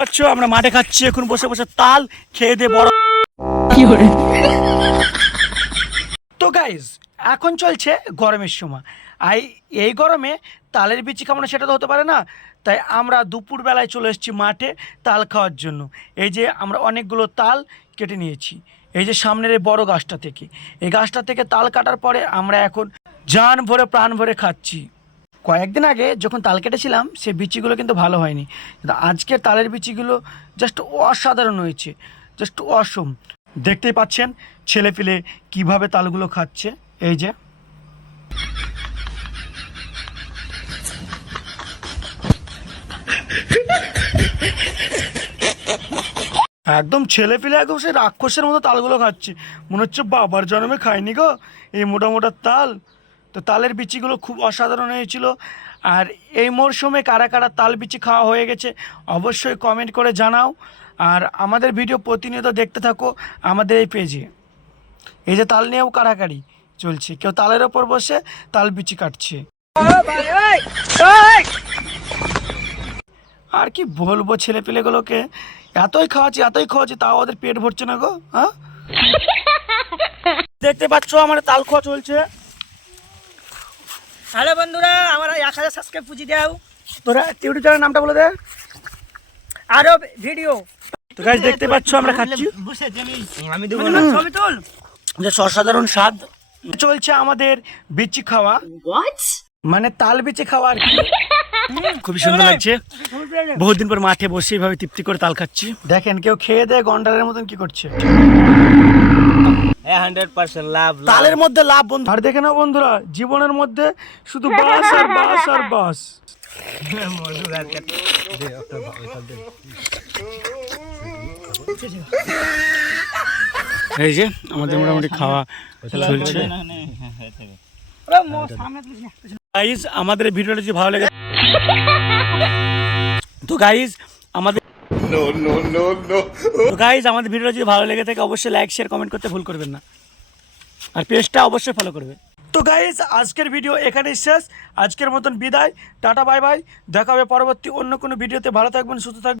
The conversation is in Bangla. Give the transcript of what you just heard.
পাচ্ছ আমরা মাঠে খাচ্ছি এখন বসে বসে তাল খেয়ে দিয়ে বড় তো গাইজ এখন চলছে গরমের সময়। আই এই গরমে তালের বিচি খাব সেটা তো হতে পারে না। তাই আমরা দুপুর বেলায় চলে এসেছি মাঠে তাল খাওয়ার জন্য। এই যে আমরা অনেকগুলো তাল কেটে নিয়েছি। এই যে সামনের এই বড় গাছটা থেকে। এই গাছটা থেকে তাল কাটার পরে আমরা এখন জান ভরে প্রাণ ভরে খাচ্ছি। কয়েকদিন আগে যখন তাল কেটেছিলাম, সে বিচিগুলো কিন্তু ভালো হয়নি। কিন্তু আজকের তালের বিচিগুলো জাস্ট অসাধারণ হয়েছে জাস্ট অসম দেখতেই পাচ্ছেন ছেলে পিলে কীভাবে তালগুলো খাচ্ছে, এই যে। একদম ছেলে পিলে একদম সে রাক্ষসের মতো তালগুলো খাচ্ছে। মনে হচ্ছে বাবার জন্মে খায়নি গো, এই মোটা মোটা তাল। তো তালের বিচিগুলো খুব অসাধারণ হয়েছিল। আর এই মরশুমে কারা কারা তাল বিচি খাওয়া হয়ে গেছে অবশ্যই কমেন্ট করে জানাও। আর আমাদের ভিডিও প্রতিনিয়ত দেখতে থাকো আমাদের এই পেজে এই যে তাল নিয়েও কাড়াকাড়ি চলছে। কেউ তালের ওপর বসে তাল বিচি কাটছে। আর কি বলব ছেলে পেলেগুলোকে এতই খাওয়াচ্ছি এতই খাওয়াচ্ছি, তাও ওদের পেট ভরছে না গো হ্যাঁ? দেখতে পাচ্ছ আমার তাল খাওয়া চলছে। হ্যালো বন্ধুরা আমার এক হাজার সাবস্ক্রাইব পুঁজি দাও। তোরা ইউটিউব চ্যানেল নামটা বলে দে। আরও ভিডিও। তো গাইস দেখতে পাচ্ছ আমরা খাচ্ছি। আমি দেবো না। ছবি তুল। যে অসাধারণ স্বাদ। চলছে আমাদের বিচি খাওয়া। মানে তাল বিচি খাওয়া আর কি। খুবই সুন্দর লাগছে বহুদিন পর মাঠে বসে এইভাবে তৃপ্তি করে তাল খাচ্ছি দেখেন কেউ খেয়ে দেয় গন্ডারের মতন কি করছে লাভ তালের মধ্যে লাভ বন্ধু আর দেখে নাও বন্ধুরা জীবনের মধ্যে শুধু বাস আর বাস আর বাস এই যে আমাদের মোটামুটি খাওয়া চলছে আমাদের ভিডিওটা যদি ভালো লাগে তো গাইজ আমাদের তো গাইজ আমাদের ভিডিওটা যদি ভালো লেগে থাকে অবশ্যই লাইক শেয়ার কমেন্ট করতে ভুল করবেন না। আর পেজটা অবশ্যই ফলো করবে। তো গাইজ আজকের ভিডিও এখানেই শেষ। আজকের মতন বিদায়। টাটা বাই বাই দেখা হবে পরবর্তী অন্য কোনো ভিডিওতে ভালো থাকবেন সুস্থ থাকবেন।